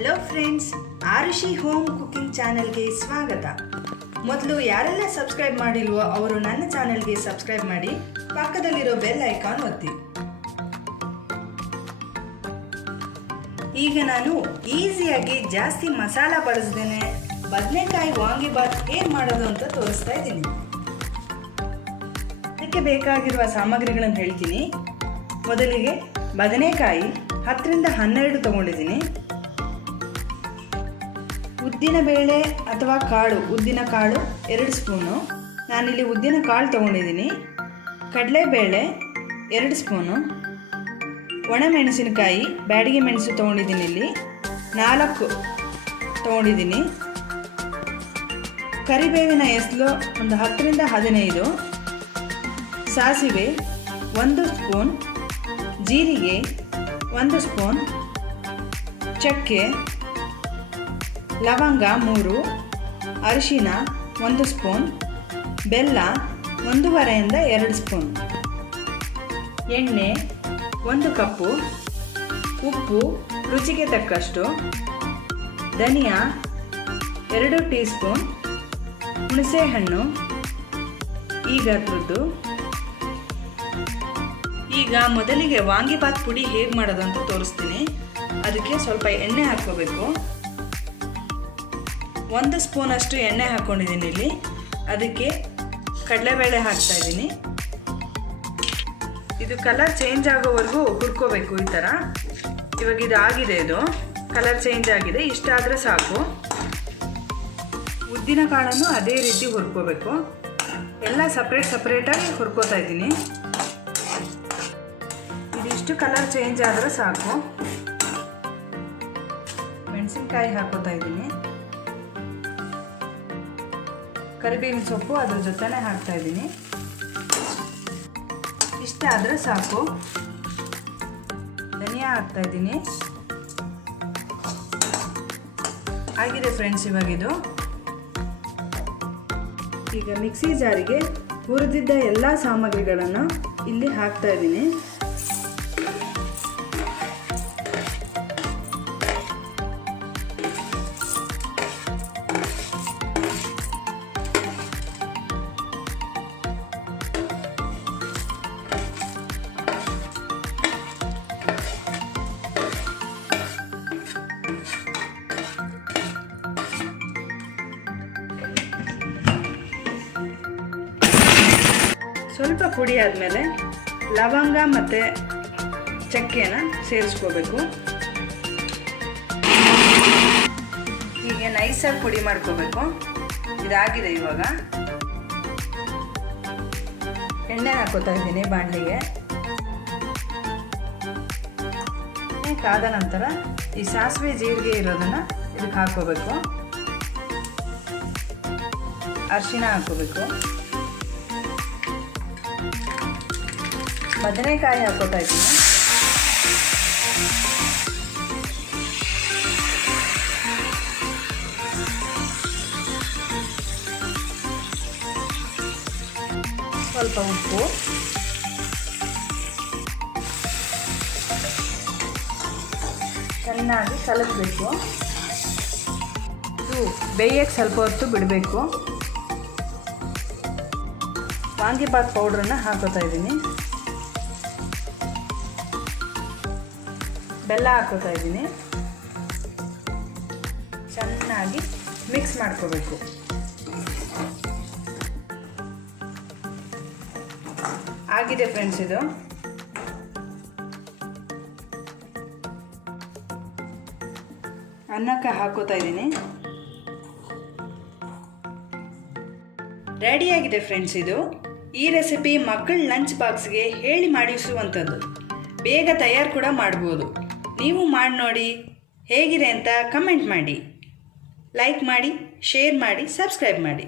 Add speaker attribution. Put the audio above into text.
Speaker 1: Hello friends Arushi home cooking ಚಾನೆಲ್ಗೆ ಸ್ವಾಗತ. ಮೊದಲು ಯಾರೆಲ್ಲ ಸಬ್ಸ್ಕ್ರೈಬ್ ಮಾಡಿಲ್ವೋ ಅವರು ನನ್ನ ಚಾನೆಲ್ಗೆ ಸಬ್ಸ್ಕ್ರೈಬ್ ಮಾಡಿ, ಪಕ್ಕದಲ್ಲಿರೋ ಬೆಲ್ ಐಕಾನ್ ಒತ್ತಿ. ಈಗ ನಾನು ಈಸಿಯಾಗಿ ಜಾಸ್ತಿ ಮಸಾಲ ಬಳಸ್ದೇನೆ, ಬದನೆಕಾಯಿ ವಾಂಗಿಬಾತ್ ಏನ್ ಮಾಡೋದು ಅಂತ ತೋರಿಸ್ತಾ ಇದ್ದೀನಿ. ಅದಕ್ಕೆ ಬೇಕಾಗಿರುವ ಸಾಮಗ್ರಿಗಳನ್ನು ಹೇಳ್ತೀನಿ. ಮೊದಲಿಗೆ ಬದನೆಕಾಯಿ ಹತ್ತರಿಂದ ಹನ್ನೆರಡು ತಗೊಂಡಿದ್ದೀನಿ. ಉದ್ದಿನ ಬೇಳೆ ಅಥವಾ ಕಾಳು, ಉದ್ದಿನ ಕಾಳು ಎರಡು ಸ್ಪೂನು. ನಾನಿಲ್ಲಿ ಉದ್ದಿನ ಕಾಳು ತೊಗೊಂಡಿದ್ದೀನಿ. ಕಡಲೆಬೇಳೆ ಎರಡು ಸ್ಪೂನು. ಒಣಮೆಣಸಿನಕಾಯಿ, ಬ್ಯಾಡಿಗೆ ಮೆಣಸು ತೊಗೊಂಡಿದ್ದೀನಿ ಇಲ್ಲಿ. ನಾಲ್ಕು ತೊಗೊಂಡಿದ್ದೀನಿ. ಕರಿಬೇವಿನ ಎಸ್ಲು ಒಂದು ಹತ್ತರಿಂದ ಹದಿನೈದು. ಸಾಸಿವೆ ಒಂದು ಸ್ಪೂನ್. ಜೀರಿಗೆ ಒಂದು ಸ್ಪೂನ್. ಚಕ್ಕೆ ಲವಂಗ ಮೂರು, ಅರಿಶಿನ ಒಂದು ಸ್ಪೂನ್, ಬೆಲ್ಲ ಒಂದೂವರೆಯಿಂದ ಎರಡು ಸ್ಪೂನ್, ಎಣ್ಣೆ ಒಂದು ಕಪ್ಪು, ಉಪ್ಪು ರುಚಿಗೆ ತಕ್ಕಷ್ಟು, ಧನಿಯಾ ಎರಡು ಟೀ ಸ್ಪೂನ್ ಹುಣಸೆಹಣ್ಣು, ಈಗ ಅದ್ರದ್ದು ಈಗ ಮೊದಲಿಗೆ ವಾಂಗಿಬಾತ್ ಪುಡಿ ಹೇಗೆ ಮಾಡೋದು ಅಂತ ತೋರಿಸ್ತೀನಿ. ಅದಕ್ಕೆ ಸ್ವಲ್ಪ ಎಣ್ಣೆ ಹಾಕ್ಕೋಬೇಕು. ಒಂದು ಸ್ಪೂನಷ್ಟು ಎಣ್ಣೆ ಹಾಕ್ಕೊಂಡಿದ್ದೀನಿ ಇಲ್ಲಿ. ಅದಕ್ಕೆ ಕಡಲೆಬೇಳೆ ಹಾಕ್ತಾ ಇದ್ದೀನಿ. ಇದು ಕಲರ್ ಚೇಂಜ್ ಆಗೋವರೆಗೂ ಹುರ್ಕೋಬೇಕು ಈ ಥರ. ಇವಾಗ ಇದು ಆಗಿದೆ ಇದು. ಕಲರ್ ಚೇಂಜ್ ಆಗಿದೆ. ಇಷ್ಟಾದರೆ ಸಾಕು. ಉದ್ದಿನ ಕಾಳನ್ನು ಅದೇ ರೀತಿ ಹುರ್ಕೋಬೇಕು. ಎಲ್ಲ ಸಪ್ರೇಟ್ ಸಪ್ರೇಟಾಗಿ ಹುರ್ಕೋತಾ ಇದ್ದೀನಿ. ಇದಿಷ್ಟು ಕಲರ್ ಚೇಂಜ್ ಆದರೆ ಸಾಕು. ಮೆಣಸಿನ್ಕಾಯಿ ಹಾಕೋತಾ ಇದ್ದೀನಿ. ಕರಿಬೇವಿನ ಸೊಪ್ಪು ಅದ್ರ ಜೊತೆನೇ ಹಾಕ್ತಾ ಇದ್ದೀನಿ. ಇಷ್ಟ ಆದರೆ ಸಾಕು. ಧನಿಯಾ ಹಾಕ್ತಾ ಇದ್ದೀನಿ. ಆಗಿದೆ ಫ್ರೆಂಡ್ಸ್ ಇವಾಗಿದು. ಈಗ ಮಿಕ್ಸಿ ಜಾರಿಗೆ ಹುರಿದಿದ್ದ ಎಲ್ಲ ಸಾಮಗ್ರಿಗಳನ್ನು ಇಲ್ಲಿ ಹಾಕ್ತಾ ಇದ್ದೀನಿ. ಸ್ವಲ್ಪ ಪುಡಿ ಆದಮೇಲೆ ಲವಂಗ ಮತ್ತು ಚಕ್ಕೆನ ಸೇರಿಸ್ಕೋಬೇಕು. ಹೀಗೆ ನೈಸಾಗಿ ಪುಡಿ ಮಾಡ್ಕೋಬೇಕು. ಇದಾಗಿದೆ ಇವಾಗ. ಎಣ್ಣೆ ಹಾಕೋತಾ ಇದ್ದೀನಿ ಬಾಣಲಿಗೆ. ಕಾದ ನಂತರ ಈ ಸಾಸಿವೆ ಜೀರಿಗೆ ಇರೋದನ್ನು ಇದಕ್ಕೆ ಹಾಕೋಬೇಕು ಅರಿಶಿನ ಹಾಕೋಬೇಕು ಬದನೆಕಾಯಿ ಹಾಕೋತಾ ಇದ್ದೀನಿ. ಸ್ವಲ್ಪ ಉಪ್ಪು. ಚೆನ್ನಾಗಿ ಕಲಸಬೇಕು ಇದು ಬೇಯಕ್ಕೆ ಸ್ವಲ್ಪ ಹೊತ್ತು ಬಿಡಬೇಕು. ವಾಂಗಿಬಾತ್ ಪೌಡ್ರನ್ನ ಹಾಕೋತಾ ಇದ್ದೀನಿ. ಬೆಲ್ಲ ಹಾಕೋತಾ ಇದ್ದೀನಿ. ಚೆನ್ನಾಗಿ ಮಿಕ್ಸ್ ಮಾಡ್ಕೋಬೇಕು. ಆಗಿದೆ ಫ್ರೆಂಡ್ಸ್ ಇದು. ಅನ್ನಕ್ಕೆ ಹಾಕೋತಾ ಇದ್ದೀನಿ. ರೆಡಿಯಾಗಿದೆ ಫ್ರೆಂಡ್ಸ್ ಇದು. ಈ ರೆಸಿಪಿ ಮಕ್ಕಳ ಲಂಚ್ ಬಾಕ್ಸ್ಗೆ ಹೇಳಿ ಮಾಡಿಸುವಂಥದ್ದು ಬೇಗ ತಯಾರು ಕೂಡ ಮಾಡ್ಬೋದು. ನೀವು ಮಾಡಿ ನೋಡಿ ಹೇಗಿದೆ ಅಂತ ಕಮೆಂಟ್ ಮಾಡಿ. ಲೈಕ್ ಮಾಡಿ ಶೇರ್ ಮಾಡಿ ಸಬ್ಸ್ಕ್ರೈಬ್ ಮಾಡಿ.